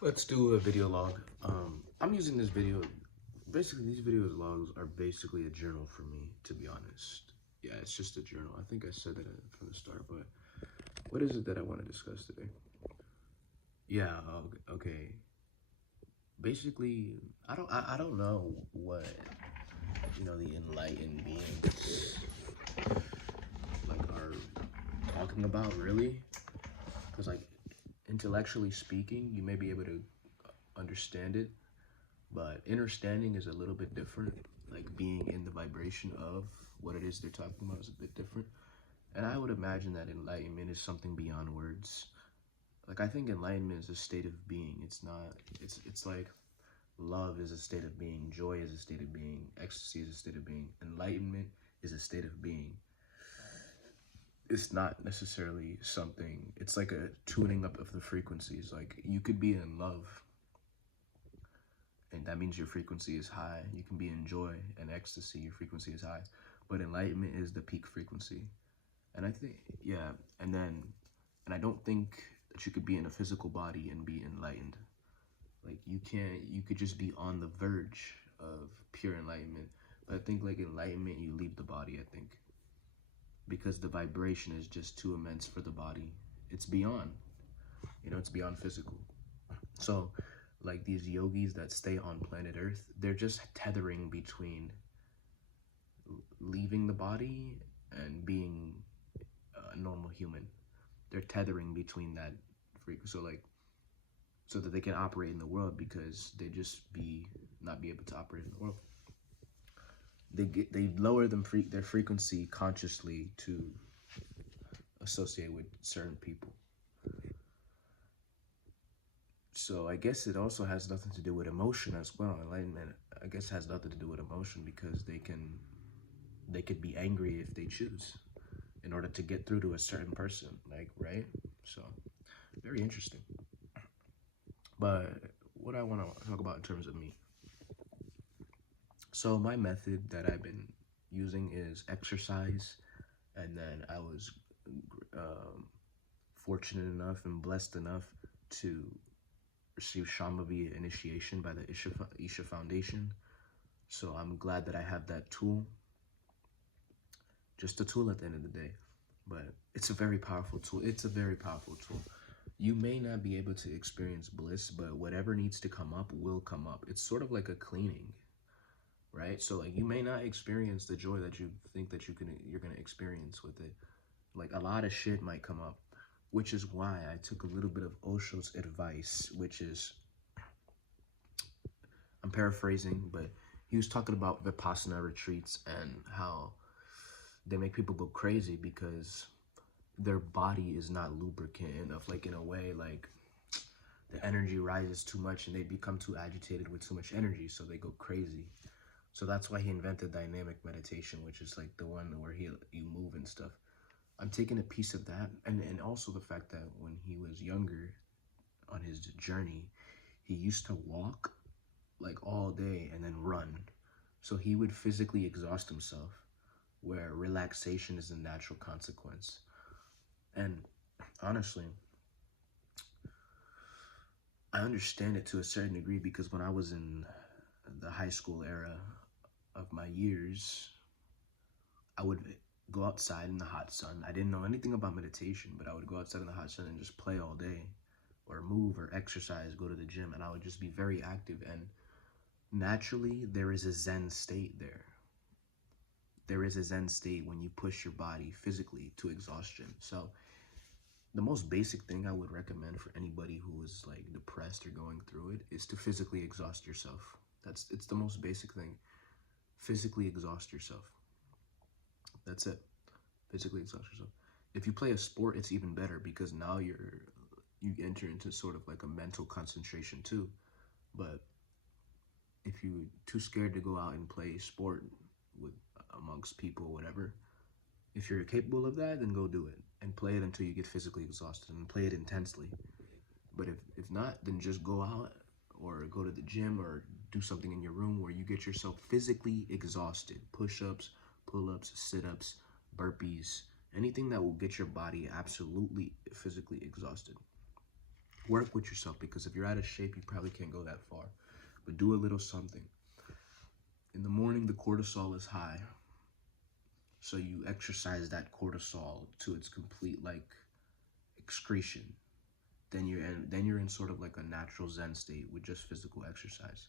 Let's do a video log. I'm using this video. Basically, these video logs are basically a journal for me, to be honest. Yeah, it's just a journal. I think I said that from the start, but what is it that I want to discuss today? Yeah, okay. Basically, I don't know what, the enlightened beings, like, are talking about, really. Because, like, intellectually speaking, you may be able to understand it, but understanding is a little bit different. Like, being in the vibration of what it is they're talking about is a bit different. And I would imagine that enlightenment is something beyond words. Like, I think enlightenment is a state of being. It's not, it's like love is a state of being, joy is a state of being, ecstasy is a state of being, enlightenment is a state of being. It's not necessarily something, it's like a tuning up of the frequencies. Like, you could be in love, and that means your frequency is high. You can be in joy and ecstasy, your frequency is high. But enlightenment is the peak frequency. And I think, yeah, and I don't think that you could be in a physical body and be enlightened. Like, you could just be on the verge of pure enlightenment. But I think, like, enlightenment, you leave the body, I think. Because the vibration is just too immense for the body. It's beyond, it's beyond physical. So, like, these yogis that stay on planet Earth, they're just tethering between leaving the body and being a normal human. They're tethering between that so, like, so that they can operate in the world, because they just not be able to operate in the world. They lower their frequency consciously to associate with certain people. So I guess it also has nothing to do with emotion as well. Enlightenment, I guess, has nothing to do with emotion, because they could be angry if they choose, in order to get through to a certain person, like, right? So, very interesting. But what I want to talk about in terms of me. So my method that I've been using is exercise, and then I was fortunate enough and blessed enough to receive Shambhavi initiation by the Isha Foundation. So I'm glad that I have that tool. Just a tool at the end of the day. But it's a very powerful tool. It's a very powerful tool. You may not be able to experience bliss, but whatever needs to come up will come up. It's sort of like a cleaning, right? So, like, you may not experience the joy that you think that you're gonna experience with it. Like, a lot of shit might come up, which is why I took a little bit of Osho's advice, which is, I'm paraphrasing, but he was talking about Vipassana retreats and how they make people go crazy because their body is not lubricant enough. Like, in a way, like, the energy rises too much and they become too agitated with too much energy, so they go crazy. So that's why he invented dynamic meditation, which is like the one where you move and stuff. I'm taking a piece of that, and also the fact that when he was younger on his journey, he used to walk like all day and then run. So he would physically exhaust himself, where relaxation is a natural consequence. And honestly, I understand it to a certain degree, because when I was in the high school era of my years, I would go outside in the hot sun. I didn't know anything about meditation, but I would go outside in the hot sun and just play all day, or move, or exercise, go to the gym, and I would just be very active. And naturally, there is a Zen state there. There is a Zen state when you push your body physically to exhaustion. So the most basic thing I would recommend for anybody who is, like, depressed or going through it is to physically exhaust yourself. It's the most basic thing. Physically exhaust yourself. That's it. Physically exhaust yourself. If you play a sport, it's even better, because now you enter into sort of like a mental concentration too. But if you're too scared to go out and play sport with amongst people, whatever, if you're capable of that, then go do it and play it until you get physically exhausted, and play it intensely. But if not, then just go out or go to the gym or do something in your room where you get yourself physically exhausted. Push-ups, pull-ups, sit-ups, burpees, anything that will get your body absolutely physically exhausted. Work with yourself, because if you're out of shape, you probably can't go that far. But do a little something. In the morning, the cortisol is high. So you exercise that cortisol to its complete like excretion. Then you're in sort of like a natural Zen state with just physical exercise.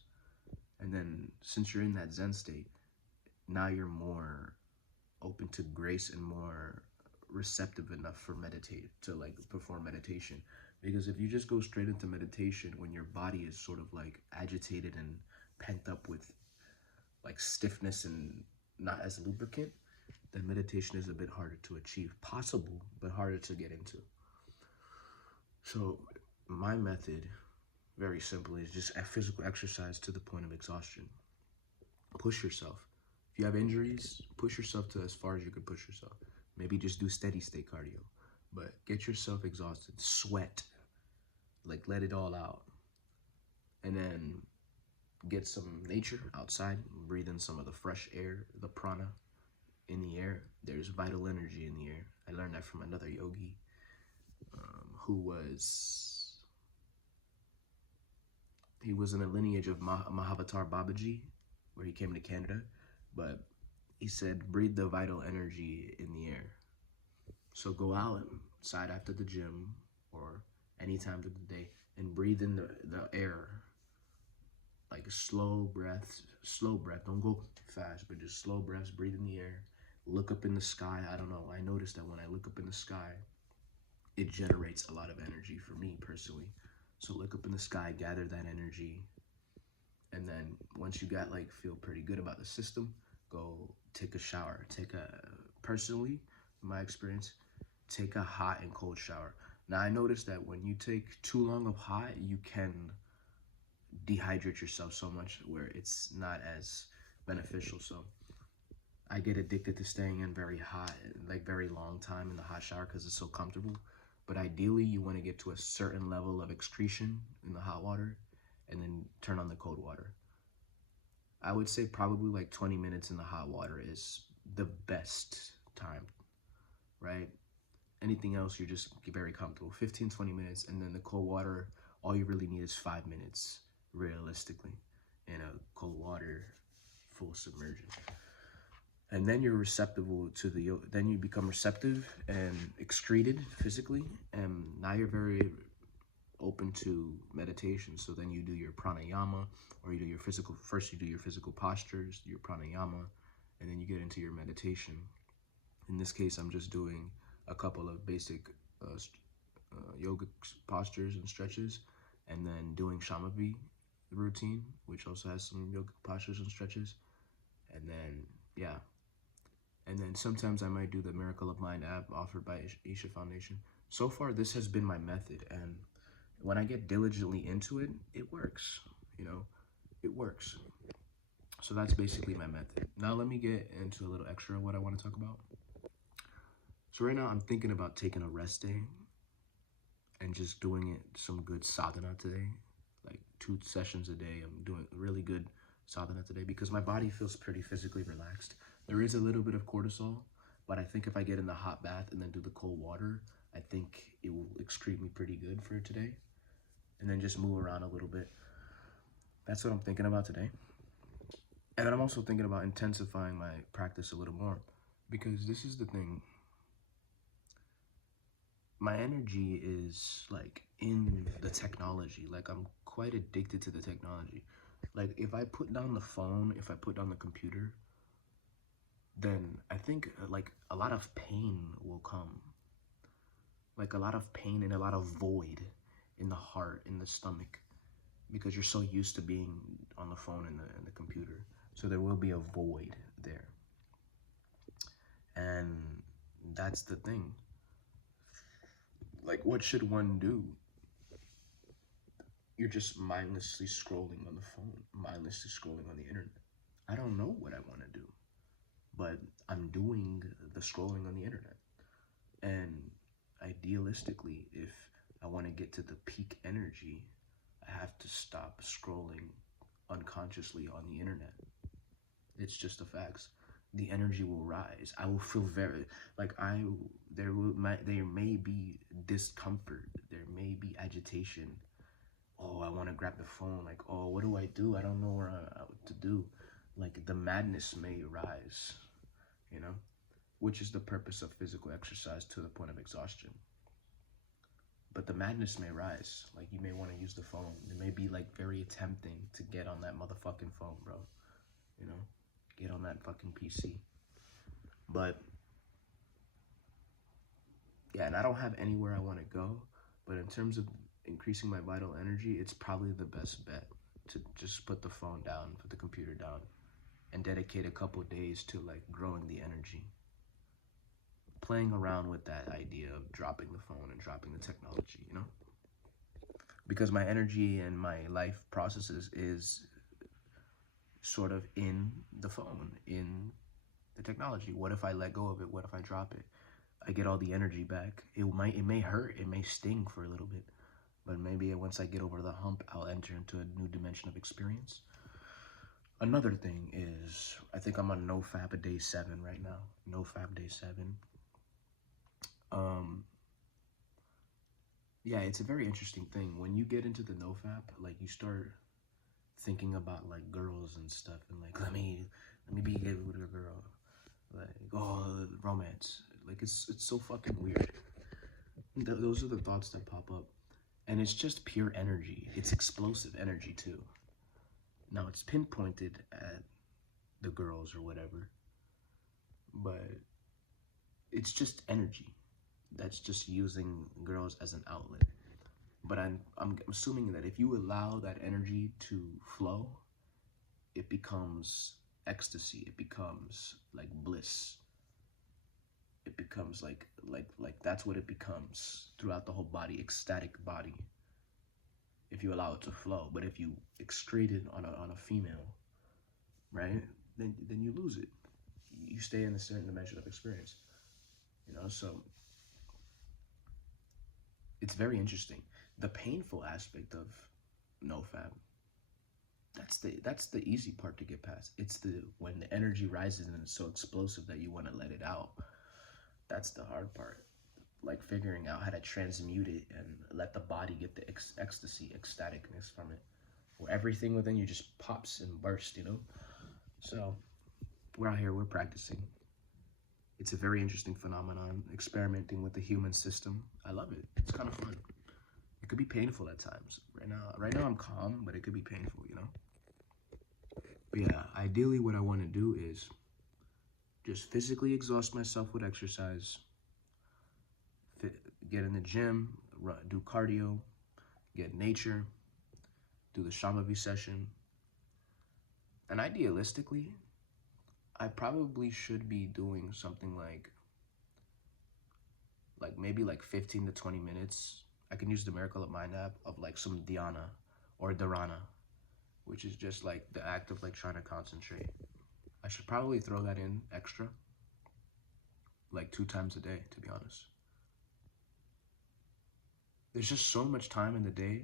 And then since you're in that Zen state, now you're more open to grace and more receptive enough for meditate to like perform meditation. Because if you just go straight into meditation when your body is sort of like agitated and pent up with like stiffness and not as lubricant, then meditation is a bit harder to achieve. Possible, but harder to get into. So my method, very simply, is just a physical exercise to the point of exhaustion. Push yourself. If you have injuries, push yourself to as far as you can push yourself. Maybe just do steady state cardio, but get yourself exhausted. Sweat, like let it all out. And then get some nature outside, breathe in some of the fresh air, the prana in the air. There's vital energy in the air. I learned that from another yogi who was in a lineage of Mahavatar Babaji, where he came to Canada, but he said breathe the vital energy in the air. So go outside after the gym or any time of the day and breathe in the air, like a slow breath. Don't go fast, but just slow breaths. Breathe in the air. Look up in the sky. I don't know. I noticed that when I look up in the sky, it generates a lot of energy for me personally. So look up in the sky, gather that energy, and then once you feel pretty good about the system, go take a shower. Personally, in my experience, take a hot and cold shower. Now I noticed that when you take too long of hot, you can dehydrate yourself so much where it's not as beneficial. So I get addicted to staying in very hot, like very long time in the hot shower because it's so comfortable. But ideally, you want to get to a certain level of excretion in the hot water and then turn on the cold water. I would say probably like 20 minutes in the hot water is the best time, right? Anything else, you're just very comfortable. 15, 20 minutes, and then the cold water, all you really need is 5 minutes, realistically, in a cold water, full submersion. And then you're receptive to then you become receptive and excreted physically, and now you're very open to meditation. So then you do your pranayama, or you do your physical postures, your pranayama, and then you get into your meditation. In this case, I'm just doing a couple of basic yoga postures and stretches, and then doing shamavi routine, which also has some yoga postures and stretches. And then, yeah. And then sometimes I might do the Miracle of Mind app offered by Isha Foundation. So far, this has been my method. And when I get diligently into it, it works. It works. So that's basically my method. Now let me get into a little extra of what I want to talk about. So right now I'm thinking about taking a rest day and just doing some good sadhana today. Like 2 sessions a day. I'm doing really good sadhana today because my body feels pretty physically relaxed. There is a little bit of cortisol, but I think if I get in the hot bath and then do the cold water, I think it will excrete me pretty good for today. And then just move around a little bit. That's what I'm thinking about today. And then I'm also thinking about intensifying my practice a little more, because this is the thing. My energy is like in the technology. Like I'm quite addicted to the technology. Like if I put down the phone, if I put down the computer, then I think like a lot of pain will come. Like a lot of pain and a lot of void in the heart, in the stomach, because you're so used to being on the phone and the computer. So there will be a void there. And that's the thing. Like, what should one do? You're just mindlessly scrolling on the phone, mindlessly scrolling on the internet. I don't know what I want to do, but I'm doing the scrolling on the internet. And idealistically, if I want to get to the peak energy, I have to stop scrolling unconsciously on the internet. It's just the facts. the energy will rise. I will feel very like there may be discomfort, there may be agitation. Oh, I want to grab the phone. Like, oh, what do I do? I don't know what to do. Like the madness may rise, you know, which is the purpose of physical exercise to the point of exhaustion. But the madness may rise. Like you may want to use the phone. It may be like very tempting to get on that motherfucking phone, bro. You know, get on that fucking PC. But yeah, and I don't have anywhere I want to go. But in terms of increasing my vital energy, it's probably the best bet to just put the phone down, put the computer down, and dedicate a couple days to like growing the energy. Playing around with that idea of dropping the phone and dropping the technology, you know? Because my energy and my life processes is sort of in the phone, in the technology. What if I let go of it? What if I drop it? I get all the energy back. It may hurt, it may sting for a little bit, but maybe once I get over the hump, I'll enter into a new dimension of experience. Another thing is, I think I'm on NoFap day 7 right now. NoFap day 7. Yeah, it's a very interesting thing. When you get into the NoFap, like you start thinking about like girls and stuff, and like let me be good with a girl, like oh romance, like it's so fucking weird. Those are the thoughts that pop up, and it's just pure energy. It's explosive energy too. Now it's pinpointed at the girls or whatever, but it's just energy. That's just using girls as an outlet. But I'm assuming that if you allow that energy to flow, it becomes ecstasy. It becomes like bliss. It becomes like that's what it becomes throughout the whole body, ecstatic body. If you allow it to flow, but if you excrete it on a female, right, then you lose it. You stay in a certain dimension of experience, you know. So it's very interesting. The painful aspect of NoFap, that's the easy part to get past. It's the when the energy rises and it's so explosive that you want to let it out. That's the hard part. Like figuring out how to transmute it and let the body get the ecstasy, ecstaticness from it, where everything within you just pops and bursts, you know. So we're out here, we're practicing. It's a very interesting phenomenon, experimenting with the human system. I love it. It's kind of fun. It could be painful at times. Right now I'm calm, but it could be painful, you know? But yeah, ideally what I want to do is just physically exhaust myself with exercise, get in the gym, do cardio, get nature, do the Shamavi session. And idealistically, I probably should be doing something like maybe like 15 to 20 minutes. I can use the Miracle of Mind app of like some dhyana or dharana, which is just like the act of like trying to concentrate. I should probably throw that in extra, like 2 times a day, to be honest. There's just so much time in the day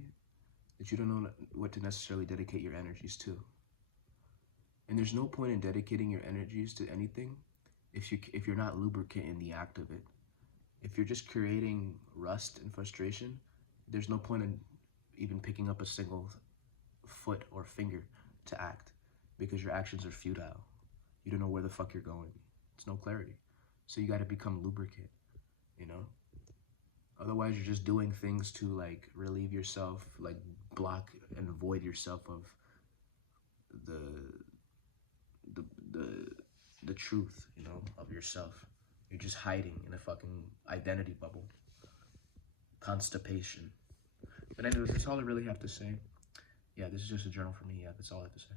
that you don't know what to necessarily dedicate your energies to. And there's no point in dedicating your energies to anything if you're not lubricating the act of it. If you're just creating rust and frustration, there's no point in even picking up a single foot or finger to act, because your actions are futile. You don't know where the fuck you're going. It's no clarity. So you got to become lubricant, you know? Otherwise, you're just doing things to like relieve yourself, like block and void yourself of the the the the truth, you know, of yourself. You're just hiding in a fucking identity bubble. Constipation. But anyways, that's all I really have to say. Yeah, this is just a journal for me. Yeah, that's all I have to say.